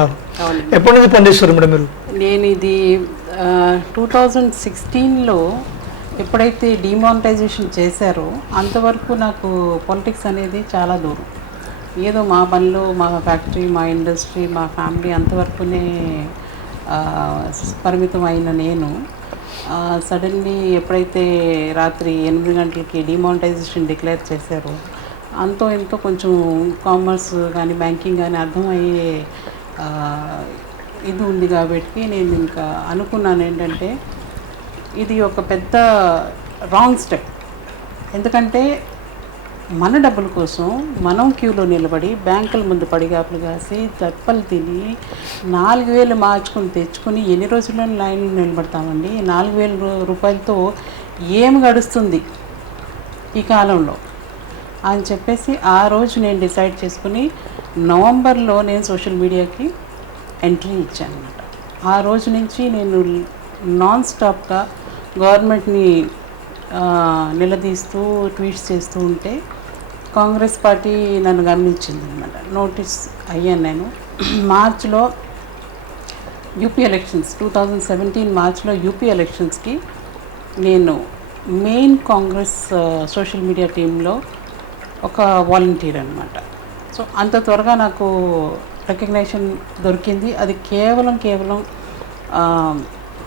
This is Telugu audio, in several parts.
పనిచేస్తున్నారు. ఎప్పటి నుంచి పనిచేస్తారు మేడం మీరు? నేను ఇది 2016లో ఎప్పుడైతే డిమానిటైజేషన్ చేశారో అంతవరకు నాకు పాలిటిక్స్ అనేది చాలా దూరం. ఏదో మా పనిలో, మా ఫ్యాక్టరీ, మా ఇండస్ట్రీ, మా ఫ్యామిలీ అంతవరకునే పరిమితం అయిన నేను సడన్లీ ఎప్పుడైతే రాత్రి 8 గంటలకి డిమానిటైజేషన్ డిక్లేర్ చేశారో అంతో ఎంతో కొంచెం కామర్స్ కానీ బ్యాంకింగ్ కానీ అర్థమయ్యే ఇది ఉంది కాబట్టి నేను ఇంకా అనుకున్నాను ఏంటంటే ఇది ఒక పెద్ద రాంగ్ స్టెప్. ఎందుకంటే మన డబ్బుల కోసం మనం క్యూలో నిలబడి బ్యాంకుల ముందు పడిగాపులు కాసి దప్పలు తిని 4,000 మార్చుకొని తెచ్చుకొని ఎన్ని రోజుల్లో లైన్లో నిలబడతామండి? 4,000 రూపాయలతో ఏం గడుస్తుంది ఈ కాలంలో అని చెప్పేసి ఆ రోజు నేను డిసైడ్ చేసుకుని నవంబర్లో నేను సోషల్ మీడియాకి ఎంట్రీ ఇచ్చాను అనమాట. ఆ రోజు నుంచి నేను నాన్ స్టాప్గా గవర్నమెంట్ని నిలదీస్తూ ట్వీట్స్ చేస్తూ ఉంటే కాంగ్రెస్ పార్టీ నన్ను గమనించింది అనమాట. నోటీస్ అయ్యాను నేను. మార్చ్లో యూపీ ఎలక్షన్స్ 2017 మార్చ్లో యూపీ ఎలక్షన్స్కి నేను మెయిన్ కాంగ్రెస్ సోషల్ మీడియా టీంలో ఒక వాలంటీర్ అనమాట. సో అంత త్వరగా నాకు రికగ్నైజేషన్ దొరికింది. అది కేవలం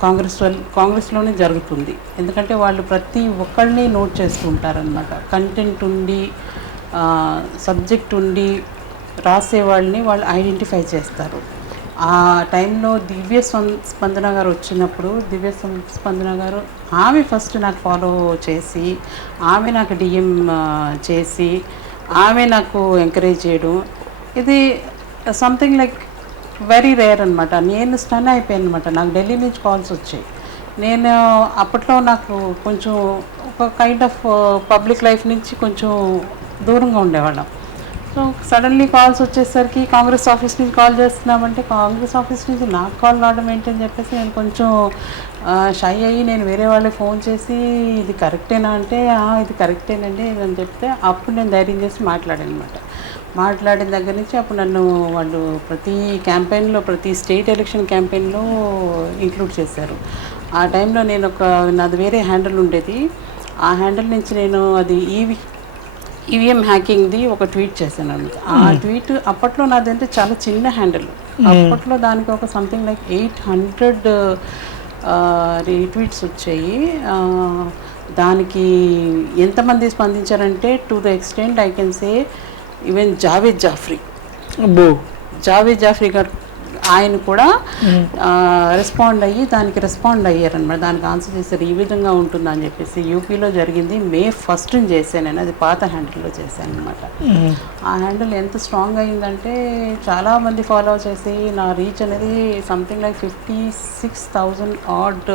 కాంగ్రెస్లోనే జరుగుతుంది. ఎందుకంటే వాళ్ళు ప్రతి ఒక్కరిని నోట్ చేస్తూ ఉంటారనమాట. కంటెంట్ ఉండి సబ్జెక్ట్ ఉండి రాసేవాళ్ళని వాళ్ళు ఐడెంటిఫై చేస్తారు. ఆ టైంలో దివ్య స్పందన గారు వచ్చినప్పుడు స్పందన గారు ఆమె ఫస్ట్ నాకు ఫాలో చేసి ఆమె నాకు డిఎం చేసి ఆమె నాకు ఎంకరేజ్ చేయడం, ఇది సంథింగ్ లైక్ వెరీ రేర్ అనమాట. నేను స్టన్ అయిపోయాను అనమాట. నాకు ఢిల్లీ నుంచి కాల్స్ వచ్చాయి. నేను అప్పట్లో నాకు కొంచెం ఒక కైండ్ ఆఫ్ పబ్లిక్ లైఫ్ నుంచి కొంచెం దూరంగా ఉండేవాళ్ళం. సో సడన్లీ కాల్స్ వచ్చేసరికి కాంగ్రెస్ ఆఫీస్ నుంచి కాల్ చేస్తున్నామంటే కాంగ్రెస్ ఆఫీస్ నుంచి నాకు కాల్ రావడం ఏంటని చెప్పేసి నేను కొంచెం షై అయ్యి నేను వేరే వాళ్ళకి ఫోన్ చేసి ఇది కరెక్టేనా అంటే ఇది కరెక్టేనండి ఇదని చెప్తే అప్పుడు నేను ధైర్యం చేసి మాట్లాడాను అనమాట. మాట్లాడిన దగ్గర నుంచి అప్పుడు నన్ను వాళ్ళు ప్రతి క్యాంపెయిన్లో, ప్రతి స్టేట్ ఎలక్షన్ క్యాంపెయిన్లో ఇంక్లూడ్ చేశారు. ఆ టైంలో నేను నాది వేరే హ్యాండిల్ ఉండేది. ఆ హ్యాండిల్ నుంచి నేను అది ఈవీఎం హ్యాకింగ్ది ఒక ట్వీట్ చేశాను అనమాట. ఆ ట్వీట్ అప్పట్లో నాదంటే చాలా చిన్న హ్యాండిల్. అప్పట్లో దానికి ఒక సంథింగ్ లైక్ 800 రీట్వీట్స్ వచ్చాయి. దానికి ఎంతమంది స్పందించారంటే to the extent I can say even Javed Jaffrey గారు ఆయన కూడా దానికి రెస్పాండ్ అయ్యారనమాట. దానికి ఆన్సర్ చేశారు, ఈ విధంగా ఉంటుందని చెప్పేసి. యూపీలో జరిగింది May 1st చేశాను నేను. అది పాత హ్యాండిల్లో చేశాను అనమాట. ఆ హ్యాండిల్ ఎంత స్ట్రాంగ్ అయిందంటే చాలామంది ఫాలో చేసి నా రీచ్ అనేది సంథింగ్ లైక్ 56,000 ఆడ్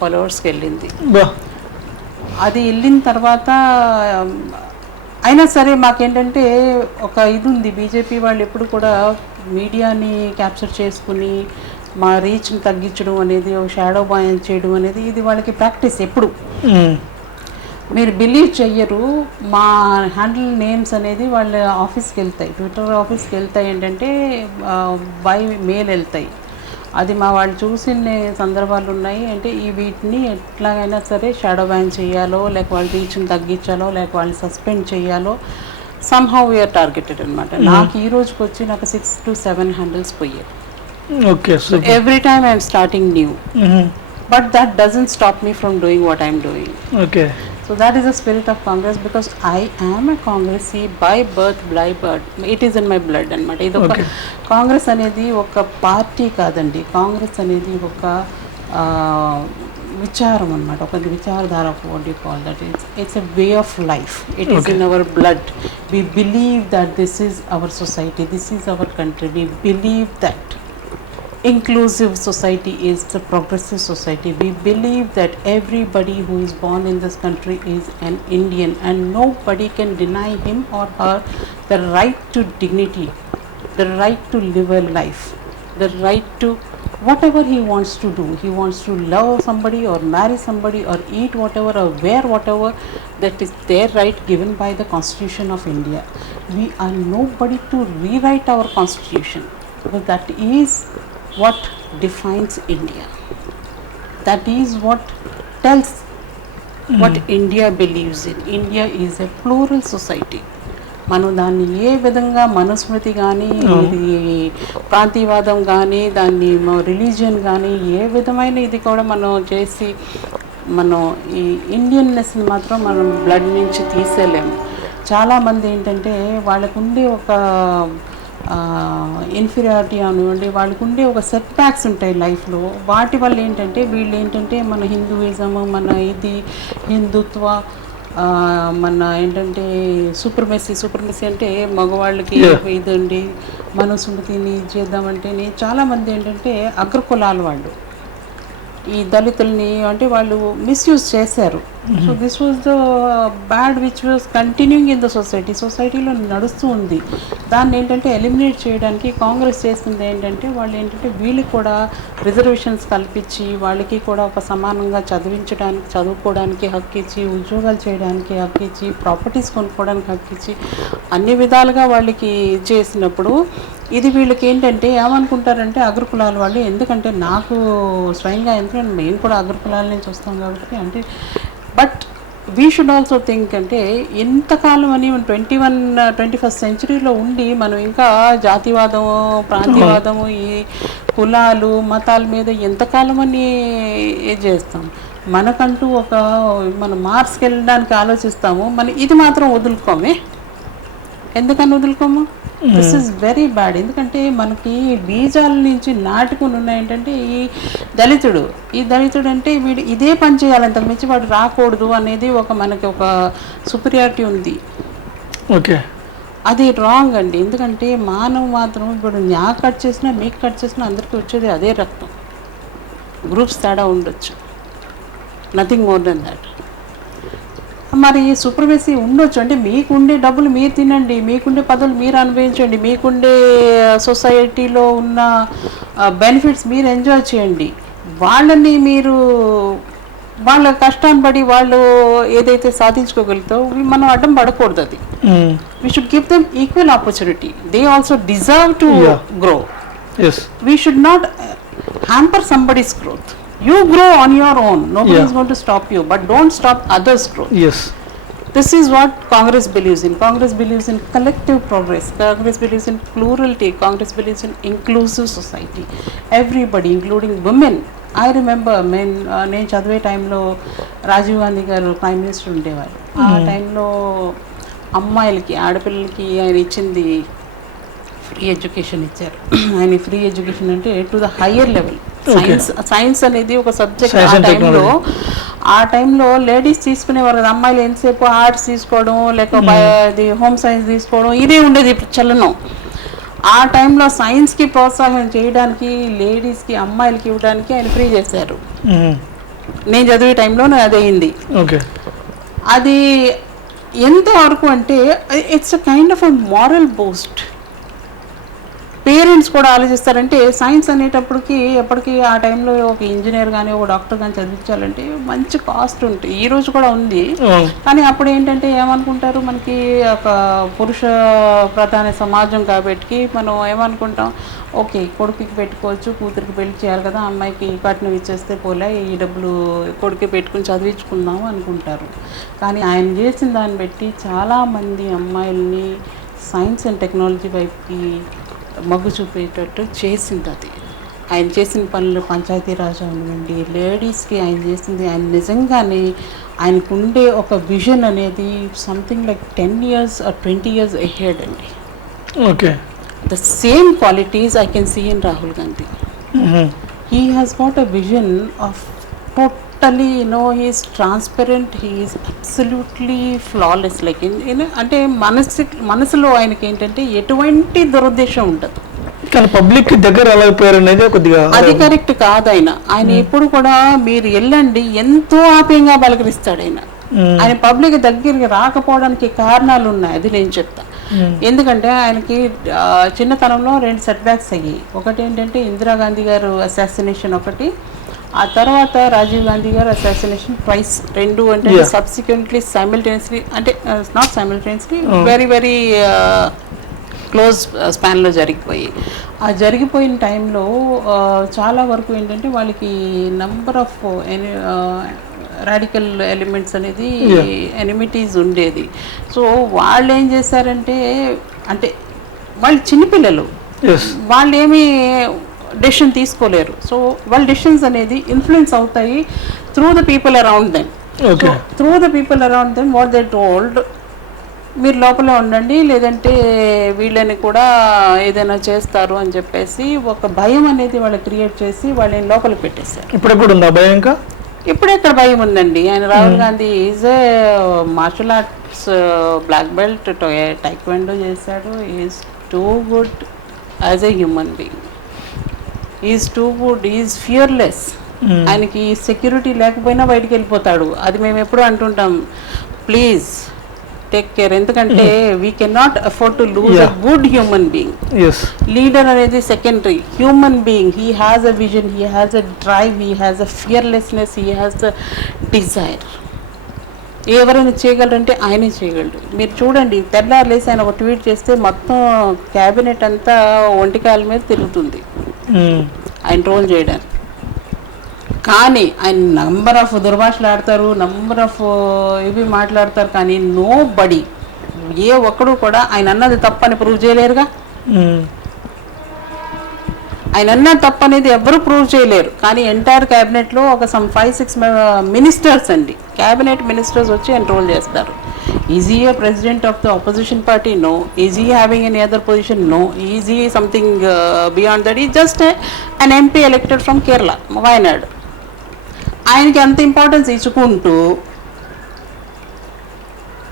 ఫాలోవర్స్కి వెళ్ళింది. అది వెళ్ళిన తర్వాత అయినా సరే మాకేంటంటే ఒక ఇది ఉంది, బీజేపీ వాళ్ళు ఎప్పుడు కూడా మీడియాని క్యాప్చర్ చేసుకుని మా రీచ్ని తగ్గించడం అనేది, ఒక షాడో బాయ్ చేయడం అనేది ఇది వాళ్ళకి ప్రాక్టీస్ ఎప్పుడు. మీరు బిలీవ్ చెయ్యరు, మా హ్యాండిల్ నేమ్స్ అనేది వాళ్ళ ఆఫీస్కి వెళ్తాయి, ట్విట్టర్ ఆఫీస్కి వెళ్తాయి. ఏంటంటే బై మెయిల్ వెళ్తాయి. అది మా వాళ్ళు చూసిన సందర్భాలు ఉన్నాయి. అంటే వీటిని ఎట్లాగైనా సరే షాడో బ్యాన్ చేయాలో, లేక వాళ్ళ రీచ్ని తగ్గించాలో, లేక వాళ్ళని సస్పెండ్ చేయాలో సమ్హౌ వీఆర్ టార్గెటెడ్ అనమాట. నాకు ఈ రోజుకి వచ్చి నాకు 6 to 7 హ్యాండిల్స్ పోయాయి. Every time I'm starting new, but that doesn't stop me from doing what I'm doing. So that is the spirit of Congress, because I am a Congressee by birth, by birth. It is in my blood అన్నమాట. ఇది ఒక కాంగ్రెస్ అనేది ఒక పార్టీ కాదండి. కాంగ్రెస్ అనేది ఒక విచారం అన్నమాట, ఒక విచారధార. what do you call that? It's a way of life. It is in our blood. We believe that this is our society, this is our country. We believe that inclusive society is the progressive society. We believe that everybody who is born in this country is an Indian and nobody can deny him or her the right to dignity, the right to live a life, the right to whatever he wants to do. He wants to love somebody or marry somebody or eat whatever or wear whatever, that is their right given by the Constitution of India. We are nobody to rewrite our Constitution. because that is what defines India. That is what tells what India believes in. India is a plural society. మనం దాన్ని ఏ విధంగా మనుస్మృతి కానీ ఇది ప్రాంతీయవాదం కానీ దాన్ని రిలీజియన్ కానీ ఏ విధమైన ఇది కూడా మనం చేసి మనం ఈ ఇండియన్నెస్ని మాత్రం మనం బ్లడ్ నుంచి తీసేయలేము. చాలామంది ఏంటంటే వాళ్ళకు ఉండే ఒక ఇన్ఫీరియారిటీ అనివ్వండి, వాళ్ళకు ఉండే ఒక సెట్ బ్యాక్స్ ఉంటాయి లైఫ్లో. వాటి వల్ల ఏంటంటే వీళ్ళు ఏంటంటే మన హిందూయిజం, మన ఇది హిందుత్వ, మన ఏంటంటే సూపర్మెసీ అంటే మగవాళ్ళకి ఇదండి మనుస్మృతిని చేద్దామంటే చాలామంది ఏంటంటే అగ్రకులాల వాళ్ళు ఈ దళితుల్ని అంటే వాళ్ళు మిస్యూజ్ చేశారు. So this was the bad which was continuing in the సొసైటీలో నడుస్తూ ఉంది. దాన్ని ఏంటంటే ఎలిమినేట్ చేయడానికి కాంగ్రెస్ చేస్తుంది ఏంటంటే వాళ్ళు ఏంటంటే వీళ్ళకి కూడా రిజర్వేషన్స్ కల్పించి వాళ్ళకి కూడా ఒక సమానంగా చదువుకోవడానికి హక్కు ఇచ్చి, ఉద్యోగాలు చేయడానికి హక్కు ఇచ్చి, ప్రాపర్టీస్ కొనుక్కోవడానికి హక్కు ఇచ్చి అన్ని విధాలుగా వాళ్ళకి చేసినప్పుడు ఇది వీళ్ళకి ఏంటంటే ఏమనుకుంటారంటే అగ్రకులాల వాళ్ళు, ఎందుకంటే నాకు స్వయంగా ఎందుకంటే మేము కూడా అగ్రకులాల నుంచి వస్తాం కాబట్టి అంటే but we should also think అంటే ఎంతకాలం అని 21st సెంచరీలో ఉండి మనం ఇంకా జాతివాదము, ప్రాంతీయవాదము, ఈ కులాలు మతాల మీద ఎంతకాలం అని చేస్తాం. మనకంటూ ఒక మనం మార్క్స్కి వెళ్ళడానికి ఆలోచిస్తాము, మన ఇది మాత్రం వదులుకోమే. ఎందుకని వదులుకోము? This is very bad. ఎందుకంటే మనకి బీజాల నుంచి నాటుకుని ఉన్నాయంటే ఈ దళితుడు అంటే వీడు ఇదే పని చేయాలి, అంతకు మించి వాడు రాకూడదు అనేది ఒక మనకి ఒక సుపీరియారిటీ ఉంది. ఓకే, అది రాంగ్ అండి. ఎందుకంటే మానవ మాత్రం ఇప్పుడు నాకు కట్ చేసినా మీకు కట్ చేసినా అందరికీ వచ్చేది అదే రక్తం. గ్రూప్స్ తేడా ఉండొచ్చు, నథింగ్ మోర్ దెన్ దాట్. మరి సూపర్మెసీ ఉండొచ్చు అంటే మీకుండే డబ్బులు మీరు తినండి, మీకుండే పదవులు మీరు అనుభవించండి, మీకుండే సొసైటీలో ఉన్న బెనిఫిట్స్ మీరు ఎంజాయ్ చేయండి. వాళ్ళని మీరు వాళ్ళ కష్టాన్ని పడి వాళ్ళు ఏదైతే సాధించుకోగలుగుతారో మనం అడ్డం పడకూడదు. అది we should give them equal opportunity. They also deserve to grow. We should not hamper somebody's growth. You grow on your own. Nobody is going to stop you, but don't stop others' growth. Yes. This is what Congress believes in. Congress believes in collective progress. Congress believes in plurality. Congress believes in inclusive society. Everybody, including women. I remember నేను చదివే టైంలో రాజీవ్ గాంధీ గారు ప్రైమ్ మినిస్టర్ ఉండేవారు. ఆ టైంలో అమ్మాయిలకి, ఆడపిల్లలకి ఆయన ఇచ్చింది ఫ్రీ ఎడ్యుకేషన్ ఇచ్చారు. ఆయన ఫ్రీ ఎడ్యుకేషన్ అంటే to the higher level. Science అనేది ఒక సబ్జెక్ట్. ఆ టైంలో లేడీస్ తీసుకునేవారు కదా, అమ్మాయిలు ఎంతసేపు ఆర్ట్స్ తీసుకోవడం లేకపోతే హోమ్ సైన్స్ తీసుకోవడం ఇదే ఉండేది చలనం. ఆ టైంలో సైన్స్కి ప్రోత్సాహం చేయడానికి లేడీస్కి, అమ్మాయిలకి ఇవ్వడానికి ఆయన ఫ్రీ చేశారు. నేను చదివే టైంలో అది అయింది. అది ఎంతవరకు అంటే it's a kind of a moral Boost. Parents కూడా ఆలోచిస్తారంటే సైన్స్ అనేటప్పటికి ఎప్పటికీ ఆ టైంలో ఒక ఇంజనీర్ కానీ ఒక డాక్టర్ కానీ చదివించాలంటే మంచి కాస్ట్ ఉంటుంది. ఈ రోజు కూడా ఉంది, కానీ అప్పుడు ఏంటంటే ఏమనుకుంటారు, మనకి ఒక పురుష ప్రధాన సమాజం కాబట్టి మనం ఏమనుకుంటాం, ఓకే కొడుకుకి పెట్టుకోవచ్చు, కూతురికి పెళ్లి చేయాలి కదా, అమ్మాయికి కట్నం ఇచ్చేస్తే పోలే, ఈ డబ్బులు కొడుకు పెట్టుకుని చదివించుకుందాము అనుకుంటారు. కానీ ఆయన చేసిన దాన్ని బట్టి చాలామంది అమ్మాయిల్ని సైన్స్ అండ్ టెక్నాలజీ వైపుకి మొగ్గు చూపేటట్టు చేసింది. అది ఆయన చేసిన పనులు పంచాయతీరాజ్ అవ్వండి, లేడీస్కి ఆయన చేసింది, ఆయన నిజంగానే ఆయనకుండే ఒక విజన్ అనేది something like 10 years or 20 years ahead అండి. Okay, the same qualities I can see in Rahul Gandhi. He has got a vision of totally, he is transparent, he is absolutely flawless. Like అంటే మనసులో ఆయనకి ఏంటంటే ఎటువంటి దురుద్దేశం ఉండదు. కానీ పబ్లిక్ దగ్గర అలైపోయారు అనేది కొద్దిగా అది కరెక్ట్ కాదు. ఆయన ఎప్పుడు కూడా మీరు వెళ్ళండి ఎంతో ఆప్యాయంగా పలకరిస్తాడు. ఆయన పబ్లిక్ దగ్గరికి రాకపోవడానికి కారణాలు ఉన్నాయి, అది నేను చెప్తా. ఎందుకంటే ఆయనకి చిన్నతనంలో 2 సెట్ బ్యాక్స్ అయ్యాయి. ఒకటి ఏంటంటే ఇందిరాగాంధీ గారు అసాసినేషన్ ఒకటి, ఆ తర్వాత రాజీవ్ గాంధీ గారు అసాసినేషన్ ట్వైస్. 2 అంటే సబ్సిక్వెంట్లీ సైమిల్టేనియస్లీ, అంటే not simultaneously, very very close స్పాన్లో జరిగిపోయి ఆ జరిగిపోయిన టైంలో చాలా వరకు ఏంటంటే వాళ్ళకి నంబర్ ఆఫ్ రాడికల్ ఎలిమెంట్స్ అనేది ఎనిమిటీస్ ఉండేది. సో వాళ్ళు ఏం చేశారంటే అంటే వాళ్ళు చిన్నపిల్లలు, వాళ్ళు ఏమీ డెసిషన్ తీసుకోలేరు. సో వాళ్ళ డెసిషన్స్ అనేది ఇన్ఫ్లుయెన్స్ అవుతాయి through the people around them. Through the people around them what they told, మీరు లోపలే ఉండండి లేదంటే వీళ్ళని కూడా ఏదైనా చేస్తారు అని చెప్పేసి ఒక భయం అనేది వాళ్ళు క్రియేట్ చేసి వాళ్ళని లోపలికి పెట్టేశారు. ఇప్పుడు ఉందా భయం? ఇంకా ఇప్పుడు ఎక్కడ భయం ఉందండి? ఆయన Rahul Gandhi is a martial arts black belt, taekwondo చేశాడు. Is too good as a human being, is too good, is fearless. ఆయనకి సెక్యూరిటీ లేకపోయినా బయటికి వెళ్ళిపోతాడు. అది మేము ఎప్పుడు అంటుంటాం, ప్లీజ్ టేక్ కేర్. ఎందుకంటే we can not afford to lose a good human being. Leader అనేది secondary, human being, he has a vision, he has a drive, he has a fearlessness, he has a Dzire. ఎవరైనా చేయగలరంటే ఆయనే చేయగలరు. మీరు చూడండి, తెల్లారులేసి ఆయన ఒక ట్వీట్ చేస్తే మొత్తం క్యాబినెట్ అంతా ఒంటికాయల మీద తిరుగుతుంది ఆయన ట్రోల్ చేయడానికి. కానీ ఆయన నంబర్ ఆఫ్ దుర్భాషలు ఆడతారు, నంబర్ ఆఫ్ ఇవి మాట్లాడతారు, కానీ నో బడీ, ఏ ఒక్కడు కూడా ఆయన అన్నది తప్పని ప్రూవ్ చేయలేరుగా. ఆయన అన్నది తప్పు అనేది ఎవరు ప్రూవ్ చేయలేరు. కానీ ఎంటైర్ క్యాబినెట్లో ఒక 5-6 మినిస్టర్స్ అండి, క్యాబినెట్ మినిస్టర్స్ వచ్చి ఆయన ట్రోల్ చేస్తారు. Is he a president of the opposition party? No. Is he having any other position? No. Is he something beyond that? Is just an MP elected from Kerala, Wayanad. ఆయనకి అంత ఇంపార్టెన్స్ ఇచ్చుకుంటూ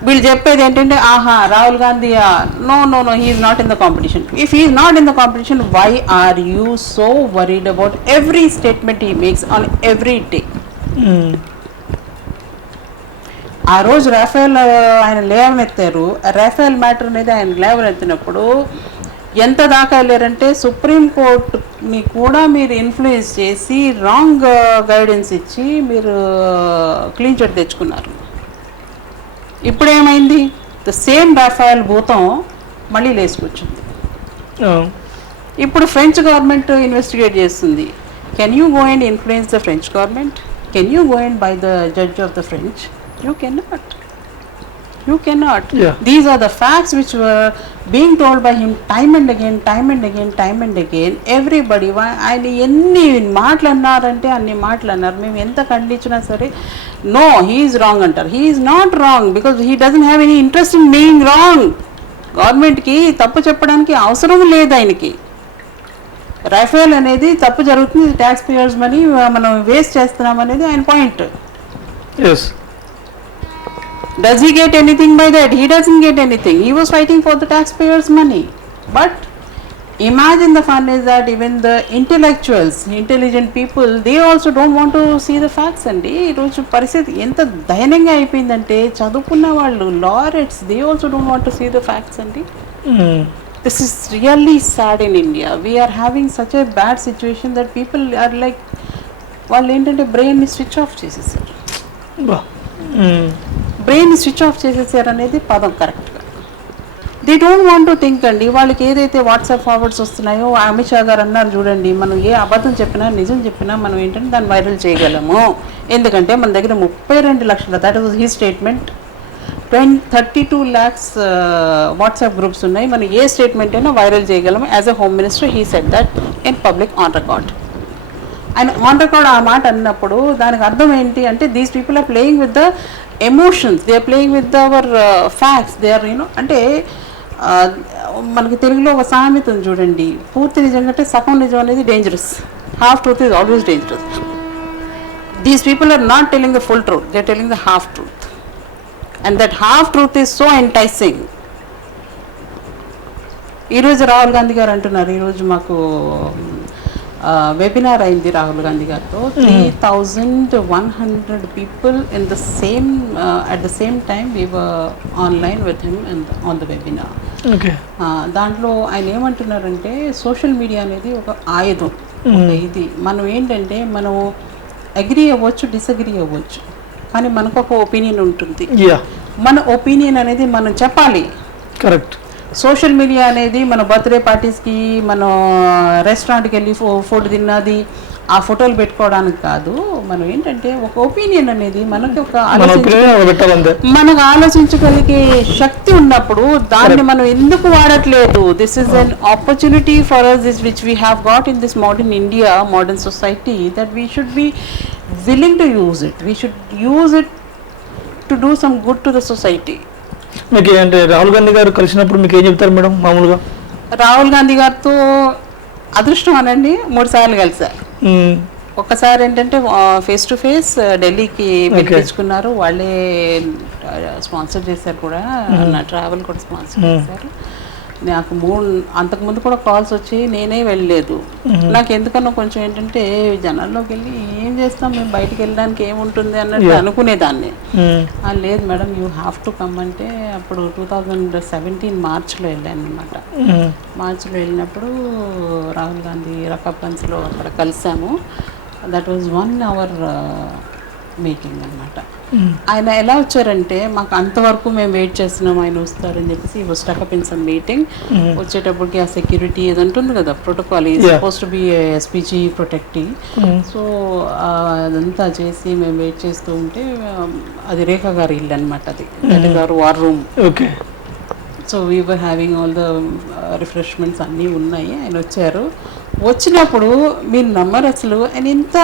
వీళ్ళు చెప్పేది ఏంటంటే, ఆహా Rahul Gandhi, no no no, he's not in the competition. If he's not in the competition, why are you so worried about every statement he makes on every day? ఆ రోజు రాఫేల్ ఆయన లేవనెత్తారు. రాఫేల్ మ్యాటర్ అనేది ఆయన లేవనెత్తినప్పుడు ఎంత దాకా వెళ్ళారంటే సుప్రీంకోర్టుని కూడా మీరు ఇన్ఫ్లుయెన్స్ చేసి రాంగ్ గైడెన్స్ ఇచ్చి మీరు క్లీన్ చిట్ తెచ్చుకున్నారు. ఇప్పుడు ఏమైంది? ద సేమ్ రాఫేల్ భూతం మళ్ళీ లేసుకొచ్చింది. ఇప్పుడు ఫ్రెంచ్ గవర్నమెంట్ ఇన్వెస్టిగేట్ చేస్తుంది. Can you go and influence the French government? Can you go and by the judge of the French? You cannot. You cannot. Yeah. These are the facts which were being told by him time and again, time and again, time and again. Everybody, ఆయన ఎన్ని మాటలు అన్నారంటే అన్ని మాటలు అన్నారు. మేము ఎంత ఖండించినా సరే నో, హీఈస్ రాంగ్ అంటారు. He's not wrong because he doesn't have any interest in being wrong. గవర్నమెంట్కి తప్పు చెప్పడానికి అవసరం లేదు ఆయనకి. రాఫేల్ అనేది తప్పు జరుగుతుంది, ట్యాక్స్ పేయర్స్ మనీ మనం వేస్ట్ చేస్తున్నాం అనేది ఆయన point. Does he get anything by that? He doesn't get anything. He was fighting for the taxpayers' money. But imagine the fun is that even the intellectuals, intelligent people, they also don't want to see the facts. And ఈరోజు పరిస్థితి ఎంత దయనీయంగా అయిపోయిందంటే చదువుకున్న వాళ్ళు laureates, they also don't want to see the facts. And this is really sad in India. We are having such a bad situation that people are like, వాళ్ళు ఏంటంటే బ్రెయిన్ని స్విచ్ ఆఫ్ చేసేసారు. బ్రెయిన్ స్విచ్ ఆఫ్ చేసేసారు అనేది పదం కరెక్ట్గా. They don't want to think అండి. వాళ్ళకి ఏదైతే వాట్సాప్ ఫార్వర్డ్స్ వస్తున్నాయో, అమిత్ షా గారు అన్నారు చూడండి, మనం ఏ అబద్ధం చెప్పినా నిజం చెప్పినా మనం ఏంటంటే దాన్ని వైరల్ చేయగలము. ఎందుకంటే మన దగ్గర 32 లక్షల, that was he statement, 32 lakhs WhatsApp groups ఉన్నాయి. మనం ఏ స్టేట్మెంట్ అయినా వైరల్ చేయగలము. As a home minister he said that in public on record. ఆయన ఆన్ రికార్డ్ ఆ మాట అన్నప్పుడు దానికి అర్థం ఏంటి అంటే, these people are playing with the emotions, they are playing with our facts, they are అంటే మనకి తెలుగులో ఒక సామెత ఉంది చూడండి, పూర్తి నిజం కంటే సగం నిజం అనేది dangerous, half truth is always dangerous. These people are not telling the full truth, they are telling the half truth, and that half truth is so enticing. ఈరోజు రాహుల్ గాంధీ గారు అంటున్నారు, ఈరోజు మాకు వెబినార్ అయింది రాహుల్ గాంధీ గారితో, 3,100 people in the same at the same time we were online with him and on the webinar. Okay. దాంట్లో ఆయన ఏమంటున్నారంటే, సోషల్ మీడియా అనేది ఒక ఆయుధం. ఇది మనం ఏంటంటే మనం అగ్రీ అవ్వచ్చు, డిసగ్రీ అవ్వచ్చు, కానీ మనకు ఒక ఒపీనియన్ ఉంటుంది. మన ఒపీనియన్ అనేది మనం చెప్పాలి. కరెక్ట్. సోషల్ మీడియా అనేది మన బర్త్డే పార్టీస్కి మనం రెస్టారెంట్కి వెళ్ళి ఫుడ్ తిన్నది ఆ ఫోటోలు పెట్టుకోవడానికి కాదు. మనం ఏంటంటే ఒక ఒపీనియన్ అనేది మనకి ఒక మనకు ఆలోచించగలిగే శక్తి ఉన్నప్పుడు దాన్ని మనం ఎందుకు వాడట్లేదు? This is an opportunity for us which we have got in this modern India, modern society, that we should be willing to use it. We should use it to do some good to the society. మీకు అంటే రాహుల్ గాంధీ గారు కలిసినప్పుడు మీకు ఏం చెప్తారు మేడం? మామూలుగా రాహుల్ గాంధీ గారితో అదృష్టం అనండి 3 సార్లు కలిసారు. ఒక్కసారి ఏంటంటే ఫేస్ టు ఫేస్ ఢిల్లీకి పిలిపించుకున్నారు, వాళ్ళే స్పాన్సర్ చేశారు కూడా, నా ట్రావెల్ కూడా స్పాన్సర్ చేశారు. నాకు అంతకుముందు కూడా కాల్స్ వచ్చి నేనే వెళ్ళలేదు. నాకు ఎందుకన్నా కొంచెం ఏంటంటే జనాల్లోకి వెళ్ళి ఏం చేస్తాం మేము, బయటకు వెళ్ళడానికి ఏముంటుంది అన్నట్టు అనుకునేదాన్ని. లేదు madam you have to come అంటే అప్పుడు 2017 మార్చ్లో వెళ్ళాను అనమాట. మార్చ్లో వెళ్ళినప్పుడు రాహుల్ గాంధీ రకాబ్గంజ్లో అక్కడ కలిసాము. దట్ వాజ్ 1 hour మీటింగ్ అనమాట. ఆయన ఎలా వచ్చారంటే మాకు అంతవరకు మేము వెయిట్ చేస్తున్నాం ఆయన వస్తారని చెప్పేసి was stuck up in some meeting. వచ్చేటప్పటికి ఆ సెక్యూరిటీ ఏది ఉంటుంది కదా ప్రోటోకాల్, ఈ suppose to be SPG protecting. So అదంతా చేసి మేము వెయిట్ చేస్తూ ఉంటే అది రేఖా గారి ఇల్లు అనమాట, అది that is our war room. So we were having all the refreshments అన్నీ ఉన్నాయి. ఆయన వచ్చారు. వచ్చినప్పుడు మీరు నమ్మరు అసలు ఆయన ఇంత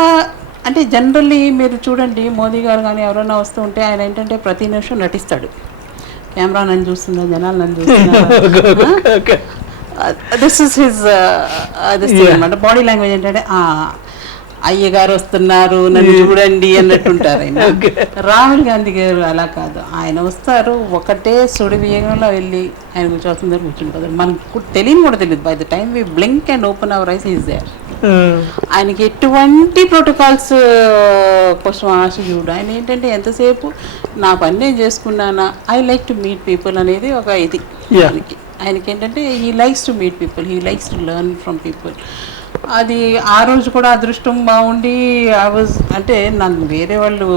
అంటే జనరల్లీ మీరు చూడండి మోదీ గారు కానీ ఎవరైనా వస్తూ ఉంటే ఆయన ఏంటంటే ప్రతి నిమిషం నటిస్తాడు. కెమెరా నన్ను చూస్తుందా, జనాలు నన్ను చూస్తున్నా, దిస్ ఇస్ హిజ్ దిస్ అనమాట. బాడీ లాంగ్వేజ్ ఏంటంటే అయ్య గారు వస్తున్నారు నన్ను చూడండి అన్నట్టుంటారు ఆయన. రాహుల్ గాంధీ గారు అలా కాదు, ఆయన వస్తారు ఒకటే సుడి వేగంలో వెళ్ళి ఆయన కూర్చోవాల్సిన దగ్గర కూర్చుంటారు. మనకు తెలియని కూడా తెలియదు. By the time we blink and open our eyes is there. ఆయనకి ఎటువంటి ప్రోటోకాల్స్ కోసం ఆశ చూడు. ఆయన ఏంటంటే ఎంతసేపు నా పని నేను చేసుకున్నానా, I like to meet people అనేది ఒక ఇది ఆయనకి ఏంటంటే he likes to meet people, he likes to learn from people. అది ఆ రోజు కూడా అదృష్టం బాగుండి అంటే నాకు వేరే వాళ్ళు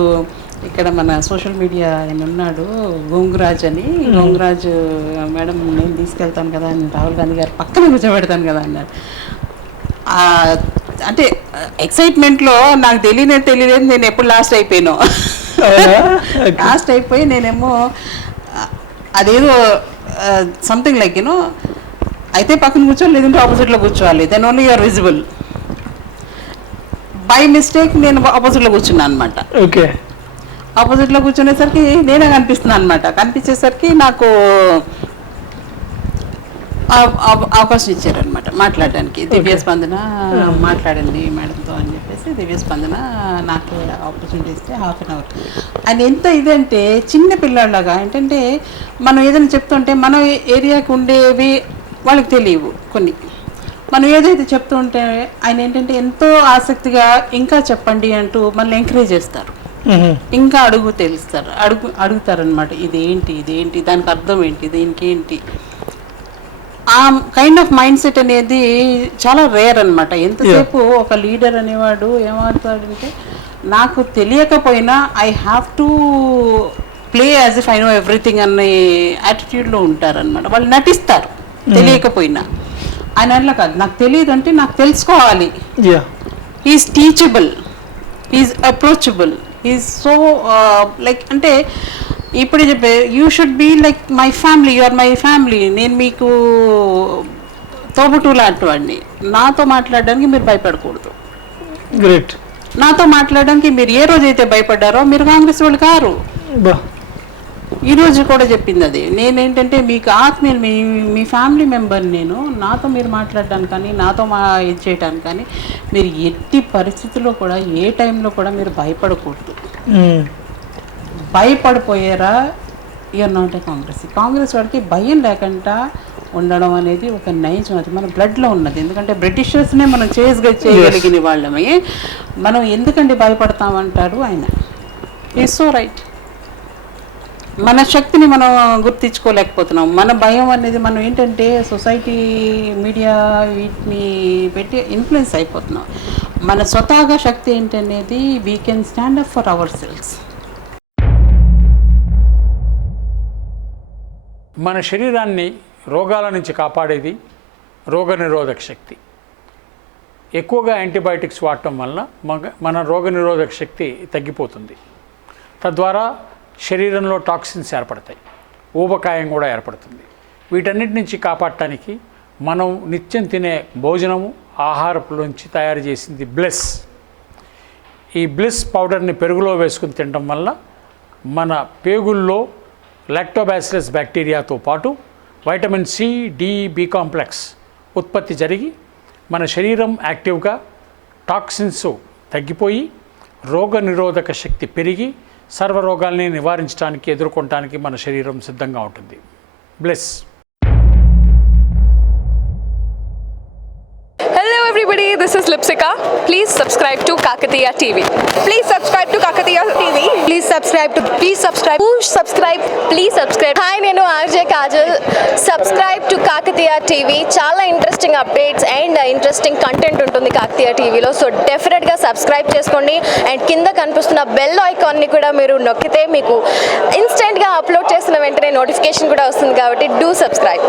ఇక్కడ మన సోషల్ మీడియా ఆయన ఉన్నాడు గోంగరాజ్ అని, గోంగరాజ్ మేడం నేను తీసుకెళ్తాను కదా అని రాహుల్ గాంధీ గారు పక్కన కూర్చోబెడతాను కదా అన్నారు. అంటే ఎక్సైట్మెంట్లో నాకు తెలియలేదు నేను ఎప్పుడు లాస్ట్ అయిపోయాను. లాస్ట్ అయిపోయి నేనేమో అదేదో సంథింగ్ లైక్ యూనో అయితే పక్కన కూర్చోవాలి, లేదంటే ఆపోజిట్లో కూర్చోవాలి, then only you're visible. By mistake నేను ఆపోజిట్లో కూర్చున్నాను అనమాట. ఓకే, ఆపోజిట్లో కూర్చునేసరికి నేనే కనిపిస్తున్నాను అనమాట. కనిపించేసరికి నాకు అవకాశం ఇచ్చారనమాట మాట్లాడడానికి. దివ్య స్పందన మాట్లాడండి మేడంతో అని చెప్పేసి దివ్య స్పందన నాకు ఆపర్చునిటీ ఇస్తే 1/2 hour. ఆయన ఎంత ఇదంటే చిన్న పిల్లలాగా ఏంటంటే మనం ఏదైనా చెప్తుంటే మన ఏరియాకి ఉండేవి వాళ్ళకి తెలియవు కొన్ని, మనం ఏదైతే చెప్తుంటే ఆయన ఏంటంటే ఎంతో ఆసక్తిగా ఇంకా చెప్పండి అంటూ మళ్ళీ ఎంకరేజ్ చేస్తారు, ఇంకా అడుగుతారనమాట. ఇదేంటి దానికి అర్థం ఏంటి, దీనికి ఏంటి. ఆ కైండ్ ఆఫ్ మైండ్ సెట్ అనేది చాలా రేర్ అనమాట. ఎంతసేపు ఒక లీడర్ అనేవాడు ఏమవుతాడంటే నాకు తెలియకపోయినా I have to play as if I know everything అనే యాటిట్యూడ్లో ఉంటారనమాట. వాళ్ళు నటిస్తారు తెలియకపోయినా. ఆయన అట్లా కాదు, నాకు తెలియదు అంటే నాకు తెలుసుకోవాలి. Is teachable, is approachable, is so like అంటే ఇప్పుడు చెప్పే you should be like my family, you are my family. నేను మీకు తోబుటూ లాంటివాడిని. నాతో మాట్లాడడానికి మీరు భయపడకూడదు. గ్రేట్. నాతో మాట్లాడడానికి మీరు ఏ రోజైతే భయపడ్డారో మీరు కాంగ్రెస్ వాళ్ళు కారు. ఈరోజు కూడా చెప్పింది అది. నేనేంటంటే మీకు ఆత్మీయులు, మీ ఫ్యామిలీ మెంబర్ నేను. నాతో మీరు మాట్లాడడానికి కానీ నాతో ఇది చేయడానికి కానీ మీరు ఎట్టి పరిస్థితుల్లో కూడా ఏ టైంలో కూడా మీరు భయపడకూడదు. భయపడిపోయారా యూఆర్ నాట్ ఏ కాంగ్రెస్ వాడికి భయం లేకుండా ఉండడం అనేది ఒక నైజం. అది మన బ్లడ్లో ఉన్నది. ఎందుకంటే బ్రిటిషర్స్నే మనం చేయగలిగిన వాళ్ళమే. మనం ఎందుకంటే భయపడతామంటారు ఆయన. Is so right. మన శక్తిని మనం గుర్తించుకోలేకపోతున్నాం. మన భయం అనేది మనం ఏంటంటే సొసైటీ, మీడియా వీటిని పెట్టి ఇన్ఫ్లుయెన్స్ అయిపోతున్నాం. మన స్వతహాగా శక్తి ఏంటనేది we can stand up for hour cells. మన శరీరాన్ని రోగాల నుంచి కాపాడేది రోగనిరోధక శక్తి. ఎక్కువగా యాంటీబయాటిక్స్ వాడటం వలన మన రోగనిరోధక శక్తి తగ్గిపోతుంది. తద్వారా శరీరంలో టాక్సిన్స్ ఏర్పడతాయి, ఊబకాయం కూడా ఏర్పడుతుంది. వీటన్నిటి నుంచి కాపాడటానికి మనం నిత్యం తినే భోజనము, ఆహారంలోంచి తయారు చేసింది బ్లెస్. ఈ బ్లెస్ పౌడర్ని పెరుగులో వేసుకుని తినడం వల్ల మన పేగుల్లో లాక్టోబాసిలస్ బ్యాక్టీరియాతో పాటు vitamin C, D, B complex ఉత్పత్తి జరిగి మన శరీరం యాక్టివ్గా, టాక్సిన్స్ తగ్గిపోయి రోగనిరోధక శక్తి పెరిగి సర్వరోగాల్ని నివారించడానికి, ఎదుర్కొనడానికి మన శరీరం సిద్ధంగా ఉంటుంది. Bless. Everybody, this is Lipsika. Please subscribe to Kakatiya TV. Please subscribe to Kakatiya TV. Please subscribe. Push subscribe. Please subscribe. Hi, nenu RJ Kajal. Subscribe to Kakatiya TV. Chala interesting updates and interesting content untundi Kakatiya TV lo. So definitely ga subscribe cheskondi and kinda kanipustunna bell icon ni kuda meeru nokkite meeku instant ga upload chesina ventane notification kuda vastundi kabatti do subscribe.